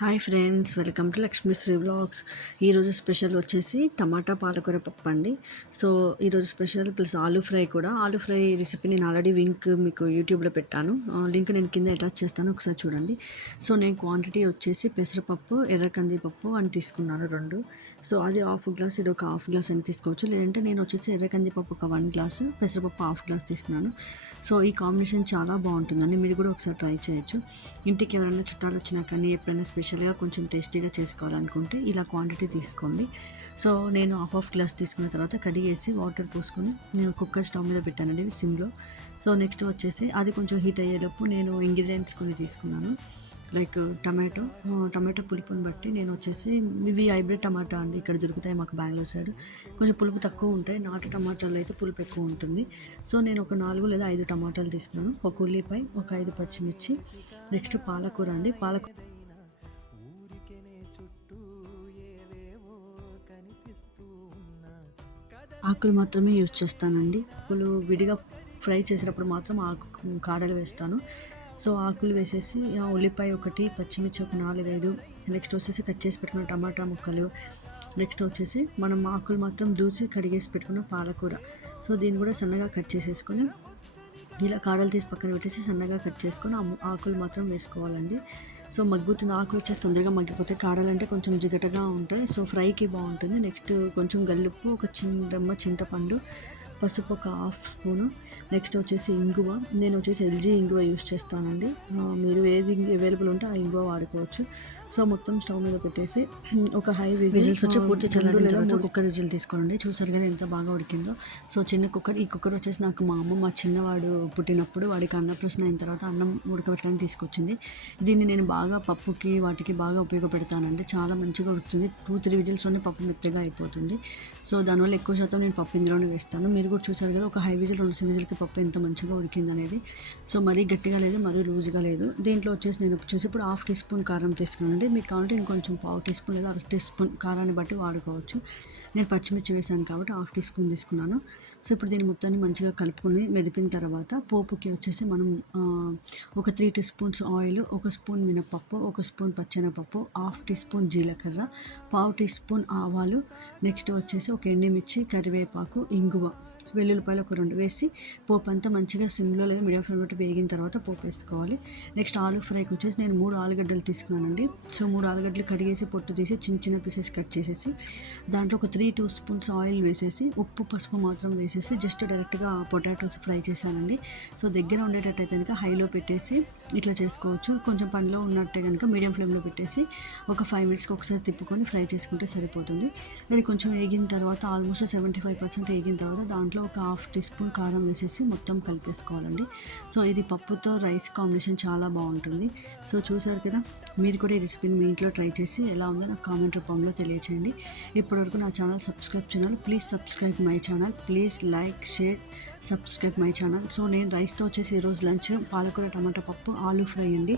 Hi friends welcome to Lakshmishri blogs ఈరోజు special వచ్చేసి టమాటా పాలకూర పప్పు అండి. సో ఈరోజు స్పెషల్ ప్లస్ ఆలూ ఫ్రై కూడా. ఆలూ ఫ్రై రెసిపీ నేను ఆల్రెడీ లింక్ మీకు యూట్యూబ్లో పెట్టాను. లింక్ నేను కింద అటాచ్ చేస్తాను ఒకసారి చూడండి. సో నేను క్వాంటిటీ వచ్చేసి పెసరపప్పు ఎర్ర కందిపప్పు అని తీసుకున్నాను రెండు. సో అది హాఫ్ గ్లాస్ ఇది ఒక హాఫ్ గ్లాస్ అని తీసుకోవచ్చు. లేదంటే నేను వచ్చేసి ఎర్ర కందిపప్పు ఒక వన్ గ్లాస్ పెసరపప్పు హాఫ్ గ్లాస్ తీసుకున్నాను. సో ఈ కాంబినేషన్ చాలా బాగుంటుందండి. మీరు కూడా ఒకసారి ట్రై చేయొచ్చు. ఇంటికి ఎవరైనా చుట్టాలు వచ్చినా కానీ ఎప్పుడైనా స్పెషల్ స్పెషల్గా కొంచెం టేస్టీగా చేసుకోవాలనుకుంటే ఇలా క్వాంటిటీ తీసుకోండి. సో నేను హాఫ్ హాఫ్ గ్లాస్ తీసుకున్న తర్వాత కడిగేసి వాటర్ పోసుకొని నేను కుక్కర్ స్టవ్ మీద పెట్టానండి సిమ్లో. సో నెక్స్ట్ వచ్చేసి అది కొంచెం హీట్ అయ్యేటప్పుడు నేను ఇంగ్రీడియంట్స్ కొన్ని తీసుకున్నాను. లైక్ టమాటో టమాటో పులుపుని బట్టి నేను వచ్చేసి ఇవి హైబ్రిడ్ టమాటా అండి ఇక్కడ దొరుకుతాయి మాకు బెంగళూరు సైడ్. కొంచెం పులుపు తక్కువ ఉంటాయి నాటు టమాటాలు అయితే పులుపు ఎక్కువ ఉంటుంది. సో నేను ఒక నాలుగు లేదా ఐదు టమాటాలు తీసుకున్నాను. ఒక ఉల్లిపాయ ఒక ఐదు పచ్చిమిర్చి నెక్స్ట్ పాలకూర అండి. పాలకూర ఆకులు మాత్రమే యూజ్ చేస్తానండి. ఆకులు విడిగా ఫ్రై చేసేటప్పుడు మాత్రం ఆకు కాడలు వేస్తాను. సో ఆకులు వేసేసి ఉల్లిపాయ ఒకటి పచ్చిమిర్చి ఒక నాలుగైదు నెక్స్ట్ వచ్చేసి కట్ చేసి పెట్టుకున్న టమాటా ముక్కలు నెక్స్ట్ వచ్చేసి మనం ఆకులు మాత్రం దూసి కడిగేసి పెట్టుకున్న పాలకూర. సో దీన్ని కూడా సన్నగా కట్ చేసేసుకొని ఇలా కాడలు తీసి పక్కన పెట్టేసి సన్నగా కట్ చేసుకొని ఆకులు మాత్రం వేసుకోవాలండి. సో మగ్గుతుంది ఆకులు వచ్చేసి తొందరగా మగ్గిపోతే కాడలు అంటే కొంచెం జిగటగా ఉంటాయి. సో ఫ్రైకి బాగుంటుంది. నెక్స్ట్ కొంచెం గల్లుప్పు ఒక చిన్న చింతపండు పసుపు ఒక హాఫ్ స్పూను నెక్స్ట్ వచ్చేసి ఇంగువ. నేను వచ్చేసి ఎల్జీ ఇంగువ యూస్ చేస్తానండి. మీరు ఏది అవైలబుల్ ఉంటే ఆ ఇంగువ వాడుకోవచ్చు. సో మొత్తం స్టవ్ మీద పెట్టేసి ఒక హై విజిల్స్ వచ్చి పూర్తి చల్లని తర్వాత కుక్కర్ విజిల్ తీసుకోండి చూసారు కానీ ఎంత బాగా ఉడికిందో. సో చిన్న కుక్కర్ ఈ కుక్కర్ వచ్చేసి నాకు మా అమ్మ మా చిన్నవాడు పుట్టినప్పుడు వాడికి అన్నప్రశ్న అయిన తర్వాత అన్నం ఉడకబెట్టడానికి తీసుకొచ్చింది. దీన్ని నేను బాగా పప్పుకి వాటికి బాగా ఉపయోగపెడతానండి. చాలా మంచిగా ఉడుకుతుంది. టూ త్రీ విజిల్స్లోనే పప్పు మెత్తగా అయిపోతుంది. సో దానివల్ల ఎక్కువ శాతం నేను పప్పు ఇందులోనే వేస్తాను. మీరు కూడా చూసారు కదా ఒక హై విజిల్ రెండు విజిల్కి పప్పు ఎంత మంచిగా ఉడికింది అనేది సో మరీ గట్టిగా లేదు మరీ లూజ్గా లేదు. దీంట్లో వచ్చేసి నేను వచ్చేసి ఇప్పుడు హాఫ్ టీ స్పూన్ కారం తీసుకున్నాను అంటే మీకు కావాలంటే ఇంకొంచెం పావు టీ స్పూన్ లేదా అర టీ స్పూన్ కారాన్ని బట్టి వాడుకోవచ్చు. నేను పచ్చిమిర్చి వేసాను కాబట్టి హాఫ్ టీ స్పూన్ తీసుకున్నాను. సో ఇప్పుడు దీన్ని మొత్తాన్ని మంచిగా కలుపుకొని మెదిపిన తర్వాత పోపుకి వచ్చేసి మనం ఒక త్రీ టీ స్పూన్స్ ఆయిల్ ఒక స్పూన్ మినపప్పు ఒక స్పూన్ పచ్చెనపప్పు హాఫ్ టీ స్పూన్ జీలకర్ర పావు టీ స్పూన్ ఆవాలు నెక్స్ట్ వచ్చేసి ఒక ఎండిమిర్చి కరివేపాకు ఇంగువ. వెల్లుల్లిపాయలు ఒక రెండు వేసి పోపు అంతా మంచిగా సిమ్లో లేదా మీడియం ఫ్లేమ్ పెట్టి వేగిన తర్వాత పోపు వేసుకోవాలి. నెక్స్ట్ ఆలు ఫ్రైకి వచ్చేసి నేను మూడు ఆలుగడ్డలు తీసుకున్నానండి. సో మూడు ఆలుగడ్డలు కడిగేసి పొట్టు తీసి చిన్న చిన్న పీసెస్ కట్ చేసేసి దాంట్లో ఒక త్రీ టూ స్పూన్స్ ఆయిల్ వేసేసి ఉప్పు పసుపు మాత్రం వేసేసి జస్ట్ డైరెక్ట్గా పొటాటోస్ ఫ్రై చేశానండి. సో దగ్గర ఉండేటట్టయితే కనుక హైలో పెట్టేసి ఇట్లా చేసుకోవచ్చు. కొంచెం పనిలో ఉన్నట్టే కనుక మీడియం ఫ్లేమ్లో పెట్టేసి ఒక ఫైవ్ మినిట్స్కి ఒకసారి తిప్పుకొని ఫ్రై చేసుకుంటే సరిపోతుంది. అది కొంచెం వేగిన తర్వాత ఆల్మోస్ట్ సెవెంటీ ఫైవ్ పర్సెంట్ వేగిన తర్వాత దాంట్లో దాంట్లో ఒక హాఫ్ టీ స్పూన్ కారం వేసేసి మొత్తం కలిపేసుకోవాలండి. సో ఇది పప్పుతో రైస్ కాంబినేషన్ చాలా బాగుంటుంది. సో చూసారు కదా మీరు కూడా ఈ రెసిపీని మీ ఇంట్లో ట్రై చేసి ఎలా ఉందో నాకు కామెంట్ రూపంలో తెలియచేయండి. ఇప్పటివరకు నా channel subscribe channel please subscribe my channel please like share subscribe my channel so నేను రైస్తో వచ్చేసి ఈరోజు లంచ్ పాలకూర టమాటా పప్పు ఆలూ ఫ్రై అండి.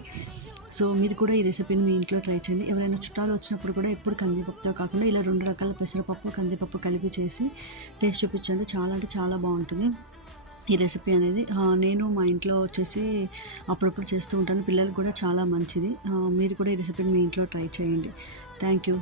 సో మీరు కూడా ఈ రెసిపీని మీ ఇంట్లో ట్రై చేయండి. ఎవరైనా చుట్టాలు వచ్చినప్పుడు కూడా ఎప్పుడు కందిపప్పుతో కాకుండా ఇలా రెండు రకాల పెసరపప్పు కందిపప్పు కలిపి చేసి టేస్ట్ చూపించండి. చాలా అంటే చాలా బాగుంటుంది ఈ రెసిపీ అనేది. నేను మా ఇంట్లో వచ్చేసి అప్పుడప్పుడు చేస్తూ ఉంటాను. పిల్లలకు కూడా చాలా మంచిది. మీరు కూడా ఈ రెసిపీని మీ ఇంట్లో ట్రై చేయండి. Thank you.